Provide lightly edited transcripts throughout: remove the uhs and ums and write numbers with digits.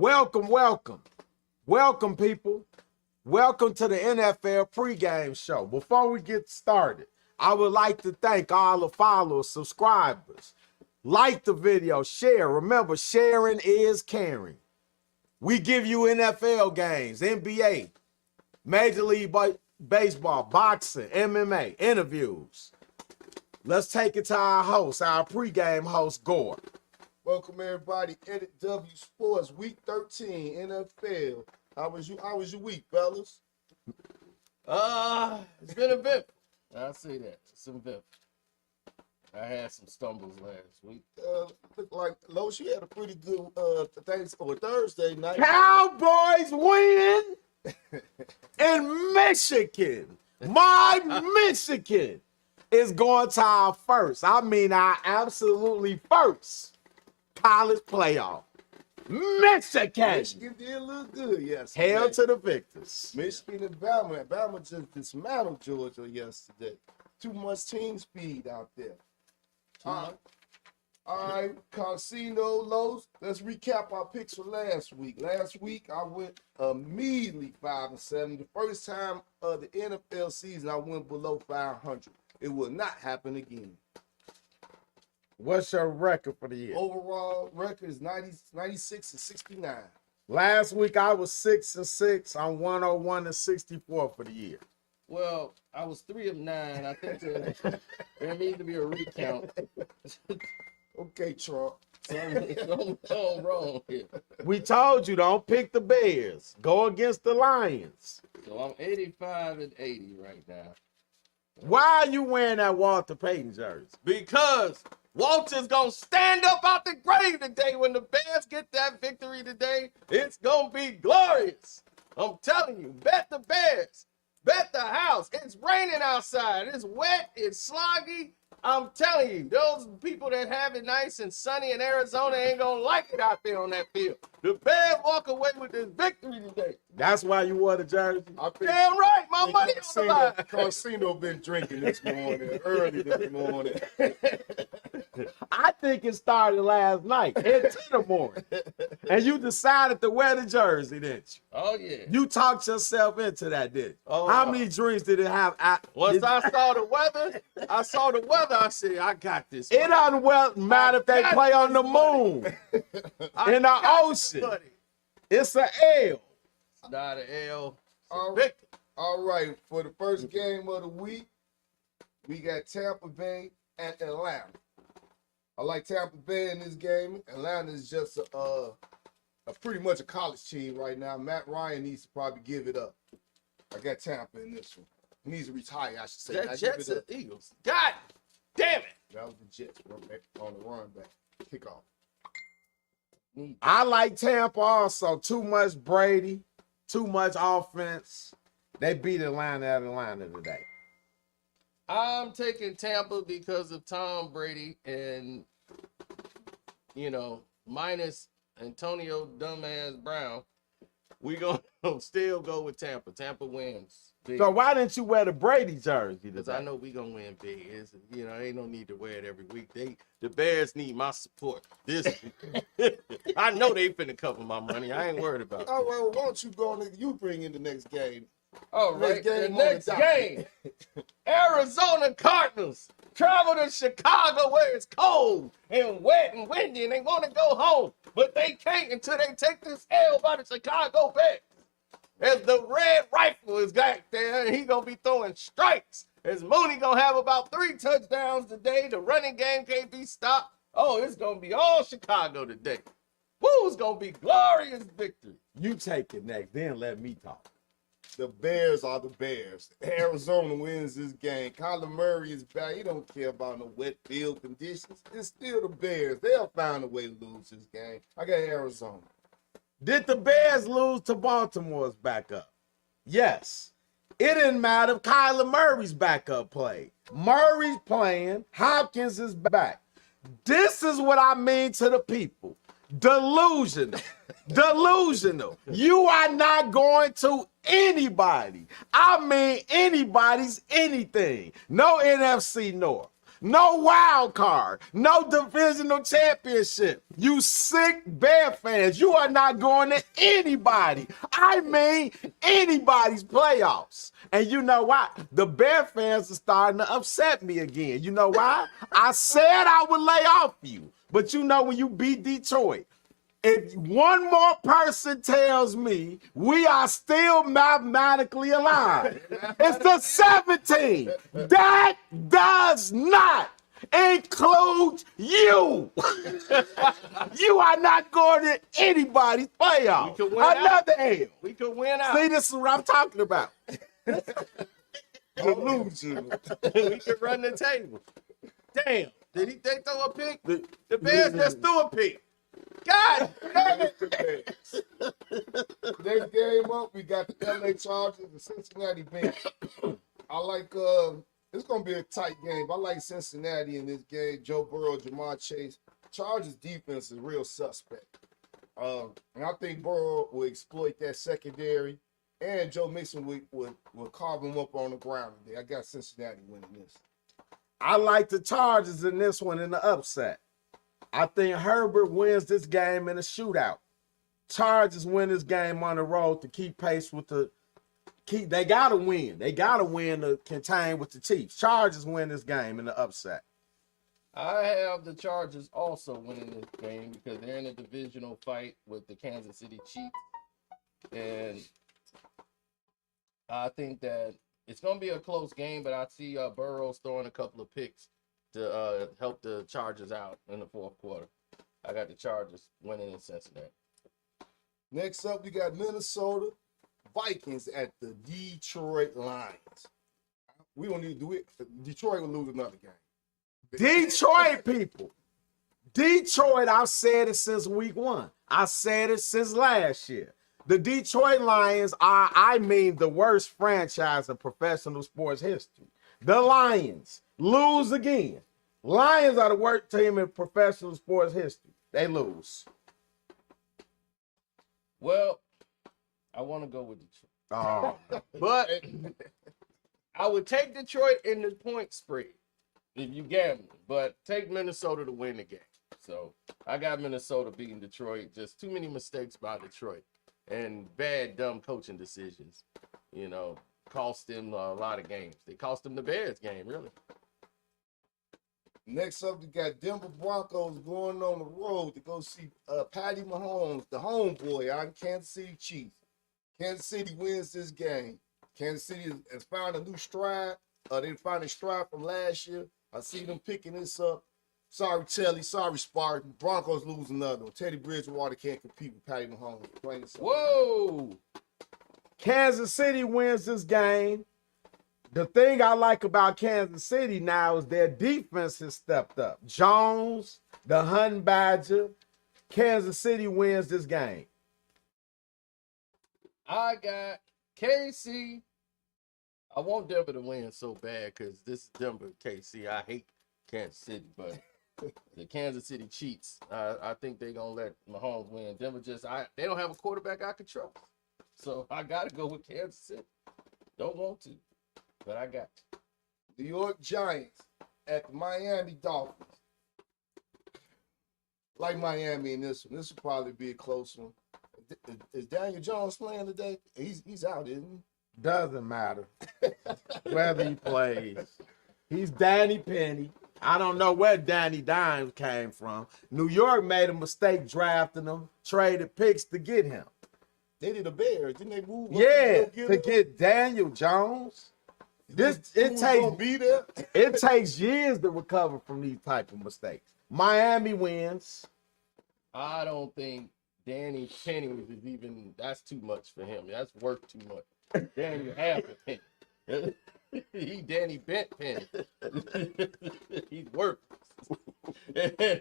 Welcome, welcome. Welcome, people. Welcome to the NFL pregame show. Before we get started, I would like to thank all the followers, subscribers. Like the video, share. Remember, sharing is caring. We give you NFL games, NBA, Major League Baseball, boxing, MMA, interviews. Let's take it to our host, our pregame host, Gore. Welcome everybody, EDITW Sports, Week 13, NFL. How was your week, fellas? It's been eventful. I'll say that. It's eventful. I had some stumbles last week. Look like Lowe's, you had a pretty good Thursday night. Cowboys win in Michigan. My Michigan is going to our absolutely first college playoff. Michigan did look good yesterday. Hail to the victors. Michigan and Bama. Bama just dismantled Georgia yesterday. Too much team speed out there. All right, Casino Lowe's. Let's recap our picks for last week. Last week, I went immediately 5-7. The first time of the NFL season, I went below 500. It will not happen again. What's your record for the year? Overall record is 96-69. Last week, I was 6-6. I'm 101-64 for the year. Well, I was 3 of 9. I think there needs to be a recount. Okay, Trump. Something wrong here. We told you, don't pick the Bears. Go against the Lions. So I'm 85-80 right now. Why are you wearing that Walter Payton jersey? Because Walter's going to stand up out the grave today when the Bears get that victory today. It's going to be glorious. I'm telling you, bet the Bears. Bet the house. It's raining outside. It's wet. It's sloggy. I'm telling you, those people that have it nice and sunny in Arizona ain't going to like it out there on that field. The Bears walk away with this victory today. That's why you wore the jersey? Damn right. My money on the line. Casino been drinking this morning, early this morning. I think it started last night at 10 in the morning. And you decided to wear the jersey, didn't you? Oh, yeah. You talked yourself into that, didn't you? Oh, how many drinks did it have? Once I saw the weather, I said, I got this. It doesn't matter if they play on the moon, in the ocean. It's an L. It's not an L. All right, for the first game of the week, we got Tampa Bay and Atlanta. I like Tampa Bay in this game. Atlanta is just a pretty much a college team right now. Matt Ryan needs to probably give it up. I got Tampa in this one. He needs to retire, I should say. That Jets and Eagles. God damn it. That was the Jets on the run back. Kickoff. I like Tampa also. Too much Brady, too much offense. They beat Atlanta at Atlanta today. I'm taking Tampa because of Tom Brady and, minus Antonio Dumbass Brown. We going to still go with Tampa. Tampa wins. Big. So why didn't you wear the Brady jersey? Because I know we going to win big. Ain't no need to wear it every week. The Bears need my support. I know they finna cover my money. I ain't worried about it. All right, well, why don't you bring in the next game? All right, the next game. Arizona Cardinals travel to Chicago where it's cold and wet and windy and they want to go home. But they can't until they take this L by the Chicago Bears. As the red rifle is back there and he going to be throwing strikes. As Mooney going to have about 3 touchdowns today. The running game can't be stopped. Oh, it's going to be all Chicago today. Woo, it's going to be glorious victory. You take it next, then let me talk. The Bears are the Bears. Arizona wins this game. Kyler Murray is back. He don't care about no wet field conditions. It's still the Bears. They'll find a way to lose this game. I got Arizona. Did the Bears lose to Baltimore's backup? Yes. It didn't matter if Kyler Murray's backup played. Murray's playing. Hopkins is back. This is what I mean to the people. Delusional. Delusional. You are not going to anybody. I mean anybody's anything. No NFC North. No wild card. No divisional championship. You sick Bear fans. You are not going to anybody. I mean, anybody's playoffs. And you know what? The Bear fans are starting to upset me again. You know why? I said I would lay off you. But you know when you beat Detroit, if one more person tells me we are still mathematically alive, it's the 17. That does not include you. You are not going to anybody's playoff. Another L. We could win out. See, this is what I'm talking about. Delusion. We could run the table. Damn. Did they throw a pick? The Bears just threw a pick. God damn it. Next game up, we got the LA Chargers and Cincinnati Bengals. I like it's gonna be a tight game. I like Cincinnati in this game. Joe Burrow, Jamar Chase. Chargers defense is real suspect. And I think Burrow will exploit that secondary, and Joe Mixon will carve him up on the ground today. I got Cincinnati winning this. I like the Chargers in this one in the upset. I think Herbert wins this game in a shootout. Chargers win this game on the road to keep pace with they gotta win. They gotta win to contain with the Chiefs. Chargers win this game in the upset. I have the Chargers also winning this game because they're in a divisional fight with the Kansas City Chiefs. And I think that it's going to be a close game, but I see Burrows throwing a couple of picks to help the Chargers out in the fourth quarter. I got the Chargers winning in Cincinnati. Next up, we got Minnesota Vikings at the Detroit Lions. We don't need to do it. Detroit will lose another game. Detroit people. Detroit, I've said it since week 1. I said it since last year. The Detroit Lions are, I mean, the worst franchise in professional sports history. The Lions lose again. Lions are the worst team in professional sports history. They lose. Well, I want to go with Detroit. Oh. But I would take Detroit in the point spread if you gamble, but take Minnesota to win the game. So I got Minnesota beating Detroit. Just too many mistakes by Detroit and bad, dumb coaching decisions, cost them a lot of games. They cost them the Bears game, really. Next up, we got Denver Broncos going on the road to go see Patty Mahomes, the homeboy out in Kansas City Chiefs. Kansas City wins this game. Kansas City has found a new stride. They found a stride from last year. I see them picking this up. Sorry, Telly. Sorry, Spartan. Broncos lose another one. Teddy Bridgewater can't compete with Patty Mahomes. Whoa! Kansas City wins this game. The thing I like about Kansas City now is their defense has stepped up. Jones, the Hun Badger. Kansas City wins this game. I got KC. I want Denver to win so bad because this is Denver, KC. I hate Kansas City, but the Kansas City cheats. I think they're going to let Mahomes win. Denver they don't have a quarterback I can trust. So I got to go with Kansas City. Don't want to, but I got to. New York Giants at the Miami Dolphins. Like Miami in this one. This will probably be a close one. Is Daniel Jones playing today? He's out, isn't he? Doesn't matter whether he plays. He's Danny Penny. I don't know where Danny Dimes came from. New York made a mistake drafting him, traded picks to get him. They did the Bears. Didn't they move? Yeah, to get Daniel Jones. It takes years to recover from these type of mistakes. Miami wins. I don't think Danny Penny is that's too much for him. That's worth too much. Danny half a penny. He Danny Bent Penny. He's worthless.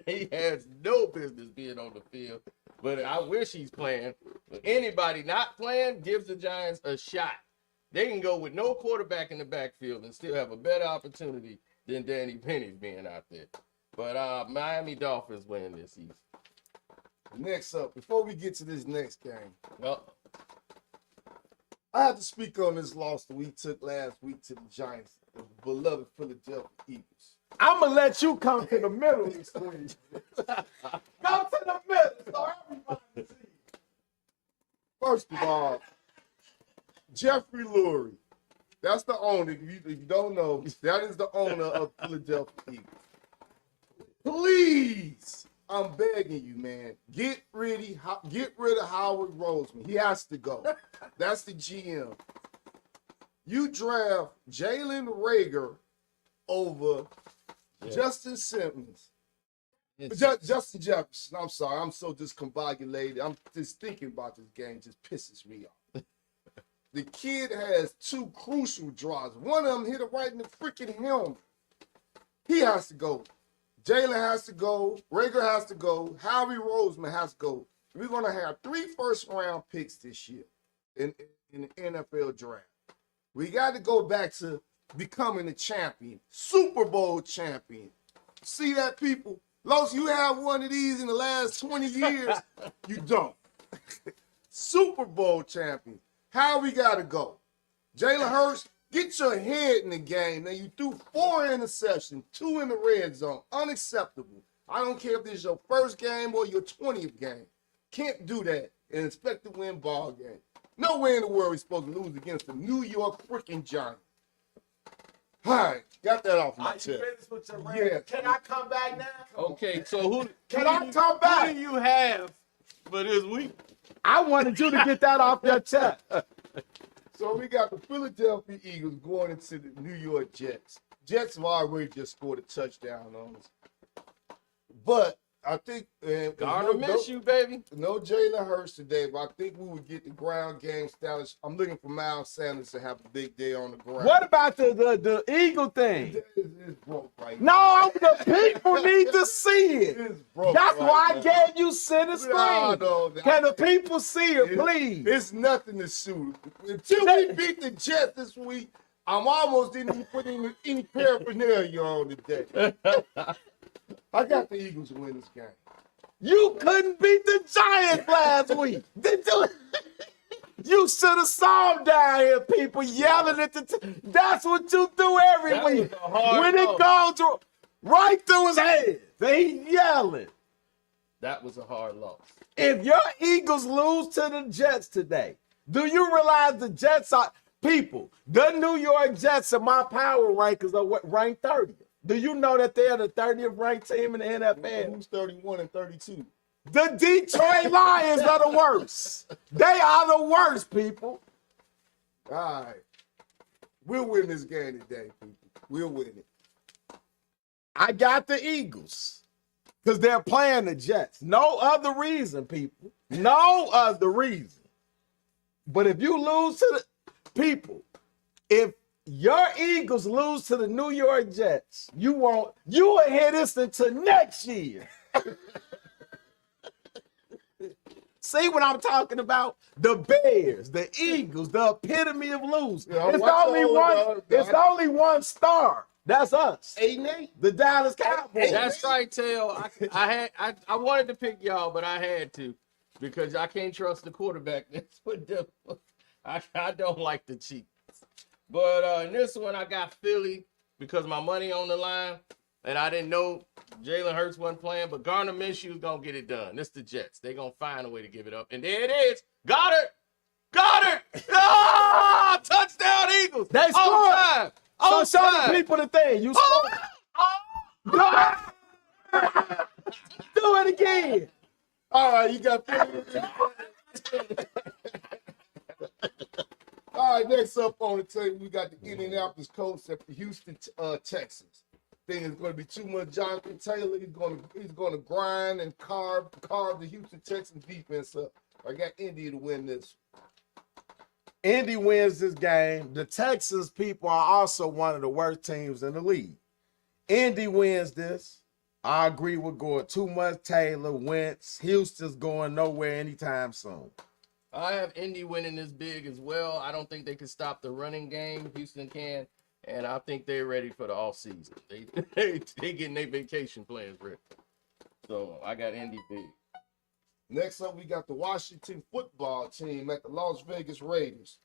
He has no business being on the field. But I wish he's playing. But anybody not playing gives the Giants a shot. They can go with no quarterback in the backfield and still have a better opportunity than Danny Penny's being out there. But Miami Dolphins win this season. Next up, before we get to this next game, Well, I have to speak on this loss that we took last week to the Giants, the beloved Philadelphia Eagles. I'm gonna let you come to the middle of the screen. Come to the middle so everybody can see. First of all, Jeffrey Lurie. That's the owner. If you don't know, that is the owner of Philadelphia Eagles. Please, I'm begging you, man, get rid of Howard Roseman. He has to go. That's the GM. You draft Jalen Reagor over Justin Simmons. Justin Jefferson. I'm sorry. I'm so discombobulated. I'm just thinking about this game. Just pisses me off. The kid has two crucial drives. One of them hit it right in the freaking helmet. He has to go. Jalen has to go. Reagor has to go. Howie Roseman has to go. We're going to have 3 first-round picks this year in the NFL draft. We got to go back to becoming a champion, Super Bowl champion. See that, people? Los, you have one of these in the last 20 years. You don't. Super Bowl champion. How we got to go? Jalen Hurts, get your head in the game. Now, you threw 4 interceptions, 2 in the red zone. Unacceptable. I don't care if this is your first game or your 20th game. Can't do that and expect to win ball game. No way in the world we're supposed to lose against the New York freaking Giants. All right, got that off my chest. You finished with your rant? Yeah. Can I come back now? Okay, so who Can I come back? Who do you have for this week? I wanted you to get that off your chest. So we got the Philadelphia Eagles going into the New York Jets. Jets have already just scored a touchdown on us. But I think Gonna miss you, baby. no Jalen Hurts today, but I think we would get the ground game established. I'm looking for Miles Sanders to have a big day on the ground. What about the Eagle thing? It's broke right No, the people need to see it. It's broke That's right why I now. gave you center screen. No, Can the people see it, please? It's nothing to shoot. Until we beat the Jets this week, I'm almost didn't even put any paraphernalia on today. I got the Eagles win this game. You couldn't beat the Giants last week. Did you? You should have saw him down here, people yelling at the. That's what you do every That was week. a hard When it loss. goes right through his head, they yelling. That was a hard loss. If your Eagles lose to the Jets today, do you realize the Jets are people? The New York Jets are my power rankers are ranked 30th. Do you know that they're the 30th ranked team in the NFL? Who's 31 and 32? The Detroit Lions are the worst. They are the worst, people. All right. We'll win this game today, people. We'll win it. I got the Eagles because they're playing the Jets. No other reason, people. No other reason. But if you lose to the people, if your Eagles lose to the New York Jets, you will hear this until next year. See what I'm talking about? The Bears, the Eagles, the epitome of losing. Yeah, it's only one star. That's us. 8-8. The Dallas Cowboys. That's right, Tail. I wanted to pick y'all, but I had to because I can't trust the quarterback. That's what I don't like the Chiefs. But in this one, I got Philly because my money on the line, and I didn't know Jalen Hurts wasn't playing, but Gardner Minshew's going to get it done. It's the Jets. They're going to find a way to give it up. And there it is. Got it. Ah, touchdown, Eagles. They On scored. time. So On show the time. people the thing. You scored. Do it again. All right, you got All right, next up on the table, we got the Indianapolis Colts at the Houston Texans. Think it's going to be too much Jonathan Taylor. He's going to grind and carve the Houston Texans defense up. I got Indy to win this. Indy wins this game. The Texas people are also one of the worst teams in the league. Indy wins this. I agree with Gordon. Too much Taylor, Wentz. Houston's going nowhere anytime soon. I have Indy winning this big as well. I don't think they can stop the running game. Houston can, and I think they're ready for the offseason. They getting their vacation plans ready. So I got Indy big. Next up, we got the Washington football team at the Las Vegas Raiders.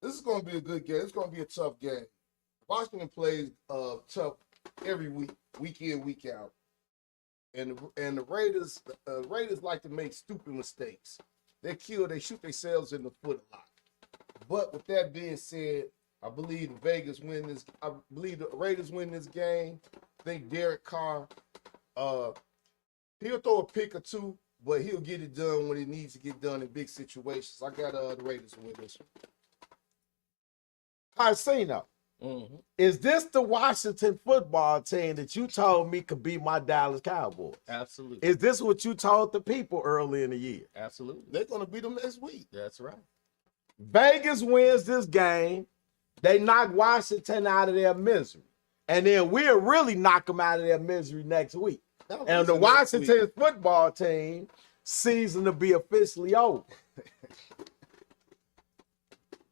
This is going to be a good game. It's going to be a tough game. Washington plays tough every week, week in, week out. And the Raiders like to make stupid mistakes. They shoot themselves in the foot a lot. But with that being said, I believe the Raiders win this game. I think Derek Carr, he'll throw a pick or two, but he'll get it done when it needs to get done in big situations. I got the Raiders win this one. Carsino, is this the Washington football team that you told me could beat my Dallas Cowboys? Absolutely. Is this what you told the people early in the year? Absolutely. They're going to beat them next week. That's right. Vegas wins this game. They knock Washington out of their misery. And then we'll really knock them out of their misery next week. And the Washington football team season to be officially over.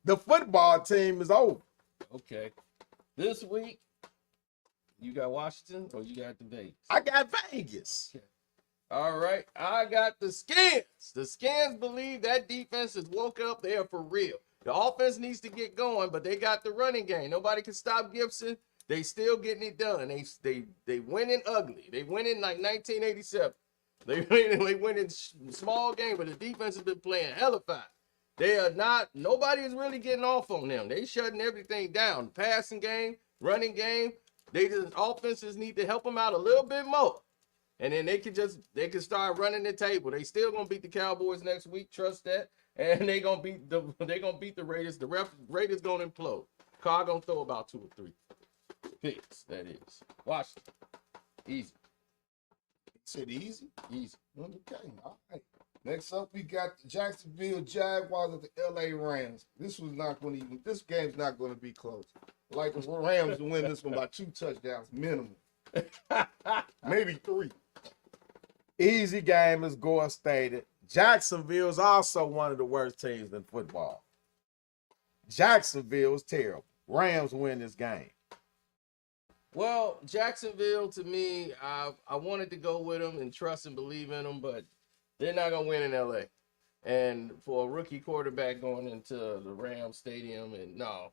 The football team is over. Okay. This week, you got Washington or you got the Vegas? I got Vegas. Okay. All right. I got the Skins. The Skins believe that defense has woke up. They are for real. The offense needs to get going, but they got the running game. Nobody can stop Gibson. They still getting it done. They winning ugly. They winning like 1987. They winning small game, but the defense has been playing hella fine. They are not. Nobody is really getting off on them. They shutting everything down. Passing game, running game. Offenses need to help them out a little bit more, and then they can start running the table. They still gonna beat the Cowboys next week. Trust that. And they gonna beat the Raiders. The Raiders gonna implode. Carr gonna throw about 2 or 3 picks. That is Washington. Easy. Said easy. Easy. Okay. All right. Next up, we got the Jacksonville Jaguars at the LA Rams. This game's not going to be close. Like the Rams to win this one by 2 touchdowns minimum. Maybe 3. Easy game, as Gore stated. Jacksonville is also one of the worst teams in football. Jacksonville is terrible. Rams win this game. Well, Jacksonville, to me, I wanted to go with them and trust and believe in them, but they're not going to win in L.A. And for a rookie quarterback going into the Rams Stadium, and no,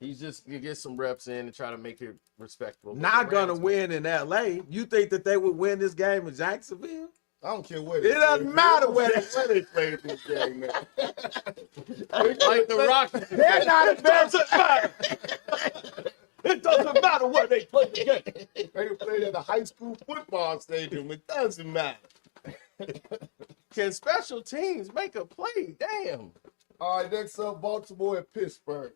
he's just going to get some reps in and try to make it respectable. Not going to win in L.A. You think that they would win this game in Jacksonville? I don't care what it doesn't matter where they played this game, man. Like the Rockets. They're not advancing. It doesn't matter where they play the game. They played at a high school football stadium. It doesn't matter. Can special teams make a play? Damn. All right, next up, Baltimore and Pittsburgh.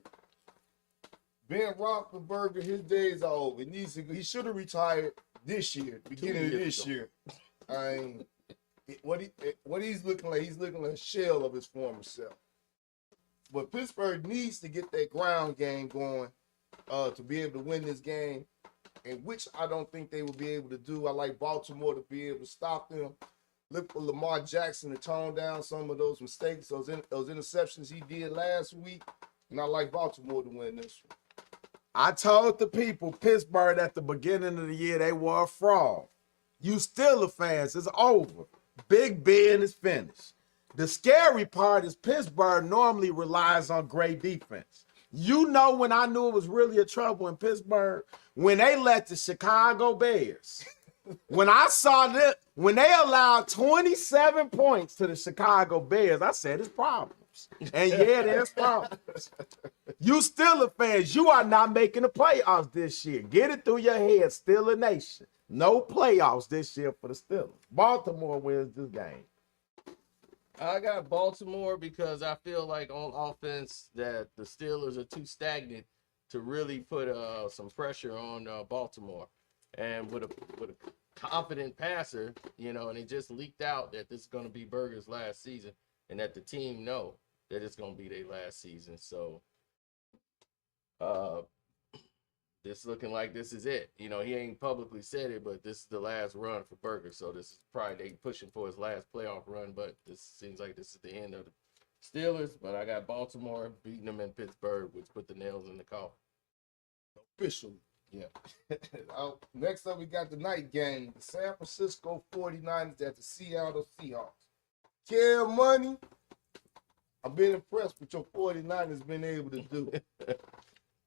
Ben Roethlisberger, his days are over. He should have retired this year, beginning of this year. I mean, what he's looking like a shell of his former self. But Pittsburgh needs to get that ground game going to be able to win this game, and which I don't think they will be able to do. I like Baltimore to be able to stop them. Look for Lamar Jackson to tone down some of those mistakes, those interceptions he did last week, and I like Baltimore to win this one. I told the people Pittsburgh at the beginning of the year they were a fraud. You Steelers fans, it's over. Big Ben is finished. The scary part is Pittsburgh normally relies on great defense. You know when I knew it was really a trouble in Pittsburgh? When they let the Chicago Bears. When I saw that, when they allowed 27 points to the Chicago Bears, I said it's problems. And yeah, there's problems. You Steelers fans, you are not making the playoffs this year. Get it through your head, Steeler Nation. No playoffs this year for the Steelers. Baltimore wins this game. I got Baltimore because I feel like on offense that the Steelers are too stagnant to really put some pressure on Baltimore. And with a confident passer, and it just leaked out that this is going to be Burger's last season and that the team know that it's going to be their last season. So this looking like this is it. He ain't publicly said it, but this is the last run for Burger. So this is probably they pushing for his last playoff run, but this seems like this is the end of the Steelers. But I got Baltimore beating them in Pittsburgh, which put the nails in the coffin. Officially. Yeah. Next up, we got the night game. The San Francisco 49ers at the Seattle Seahawks. Care money. I've been impressed with your 49ers been able to do.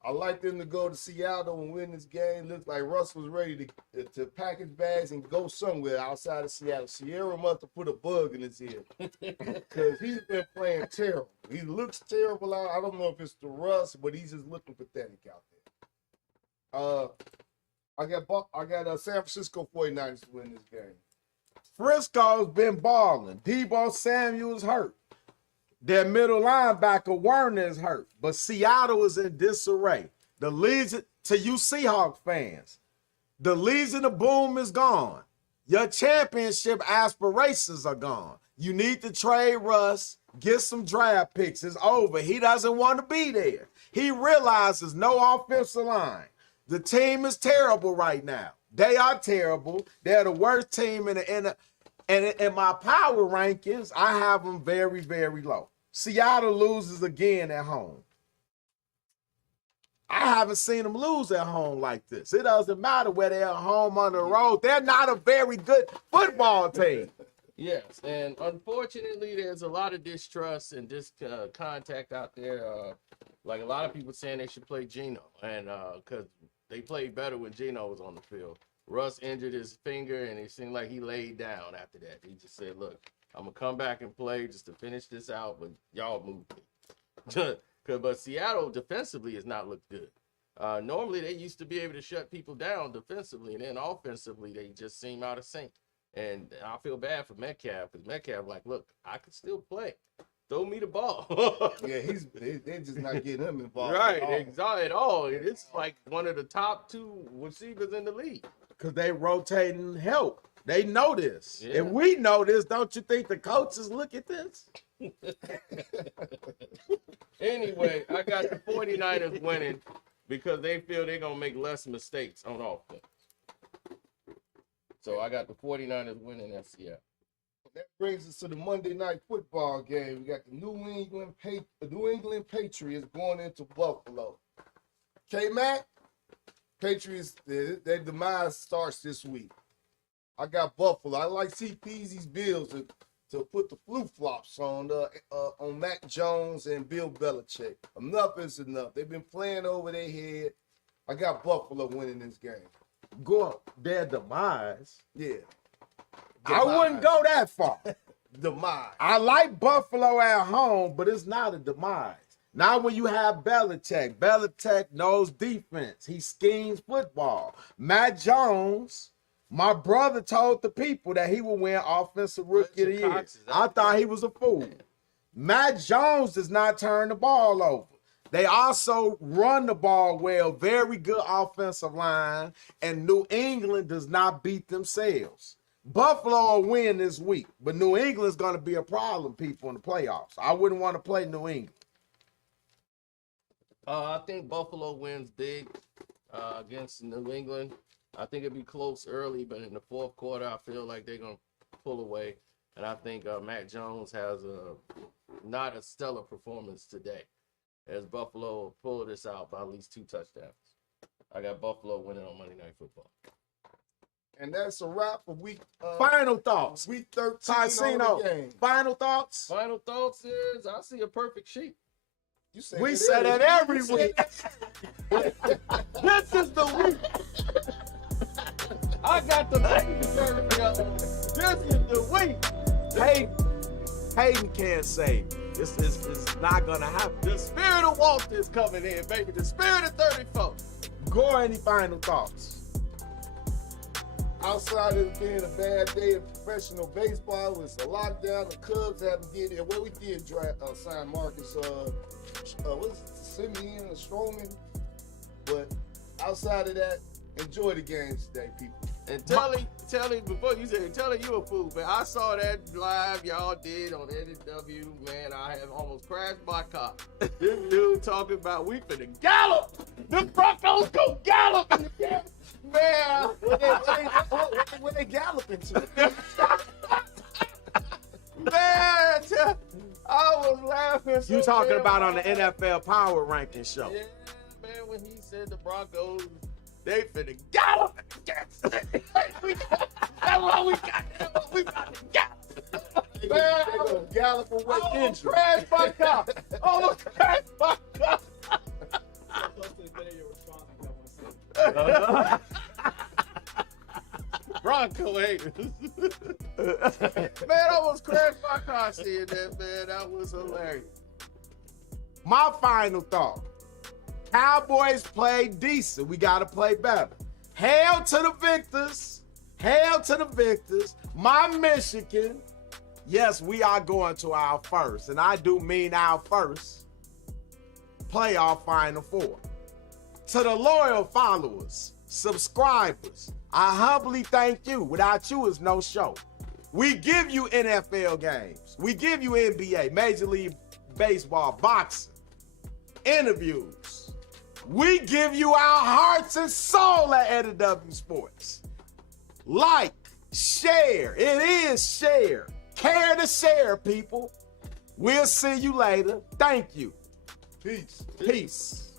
I like them to go to Seattle and win this game. Looks like Russ was ready to pack his bags and go somewhere outside of Seattle. Sierra must have put a bug in his ear because he's been playing terrible. He looks terrible out. I don't know if it's the Russ, but he's just looking pathetic out there. I got San Francisco 49ers to win this game. Frisco's been balling. Debo Samuel's hurt. Their middle linebacker Werner is hurt, but Seattle is in disarray. The Legion, to you Seahawks fans, the Legion of Boom is gone. Your championship aspirations are gone. You need to trade Russ, get some draft picks. It's over. He doesn't want to be there. He realizes no offensive line. The team is terrible right now. They are terrible. They're the worst team in my power rankings. I have them very, very low. Seattle loses again at home. I haven't seen them lose at home like this. It doesn't matter where they're at home on the road. They're not a very good football team. Yes, and unfortunately, there's a lot of distrust and discontact out there. Like a lot of people saying they should play Geno, and because they played better when Geno was on the field. Russ injured his finger, and it seemed like he laid down after that. He just said, look, I'm going to come back and play just to finish this out, but y'all move me. But Seattle defensively has not looked good. Normally, they used to be able to shut people down defensively, and then offensively, they just seem out of sync. And I feel bad for Metcalf, because Metcalf like, look, I can still play. Throw me the ball. Yeah, they're just not getting him involved. Right, at all. It's like one of the top 2 receivers in the league. Because they rotating help. They know this. Yeah. And we know this. Don't you think the coaches look at this? Anyway, I got the 49ers winning because they feel they're going to make less mistakes on offense. So I got the 49ers winning that Seattle. That brings us to the Monday night football game. We got the New England Patriots going into Buffalo. K-Mac, Patriots, their demise starts this week. I got Buffalo. I like CPZ's Bills to put the flip-flops on Mac Jones and Bill Belichick. Enough is enough. They've been playing over their head. I got Buffalo winning this game. Go up their demise. Yeah. I wouldn't go that far. Demise. I like Buffalo at home, but it's not a demise. Not when you have Belichick. Belichick knows defense. He schemes football. Matt Jones, my brother told the people that he would win Offensive Rookie of the Year. I thought he was a fool. Matt Jones does not turn the ball over. They also run the ball well, very good offensive line, and New England does not beat themselves. Buffalo will win this week, but New England's going to be a problem, people, in the playoffs. I wouldn't want to play New England. I think Buffalo wins big against New England. I think it'll be close early, but in the fourth quarter, I feel like they're going to pull away. And I think Matt Jones has not a stellar performance today, as Buffalo pull this out by at least 2 touchdowns. I got Buffalo winning on Monday Night Football. And that's a wrap for week. Final thoughts. Week 13 Tarsino, on the game. final thoughts. Final thoughts is I see a perfect sheet. You say We say that every week. This is the week. I got the This is the week. Hayden can't save. It's not gonna happen. The spirit of Walter is coming in, baby. The spirit of 34. Gore, any final thoughts? Outside of being a bad day in professional baseball, it was a lockdown. The Cubs haven't did it. Well, we did sign Marcus, what's it, Simeon or Stroman. But outside of that, enjoy the games today, people. And tell him before you say, tell him you a fool, man. I saw that live y'all did on EDITW, man. I have almost crashed my car. This dude talking about we finna gallop. The Broncos go gallop in the game. Man, Where they galloping to? Man, I was laughing. You talking about on the NFL Power Ranking show? Yeah, man. When he said the Broncos, they finna gallop. That's what we got. That's what we about to gallop. Man, they gonna gallop away almost crashed my car. Almost crashed my car. no haters. Man, I almost crashed my car seeing that, man. That was hilarious. My final thought. Cowboys played decent. We got to play better. Hail to the victors. Hail to the victors. My Michigan. Yes, we are going to our first, and I do mean our first playoff Final Four. To the loyal followers, subscribers, I humbly thank you. Without you, is no show. We give you NFL games. We give you NBA, Major League Baseball, boxing, interviews. We give you our hearts and soul at EDITW Sports. Like, share. It is share. Care to share, people. We'll see you later. Thank you. Peace. Peace.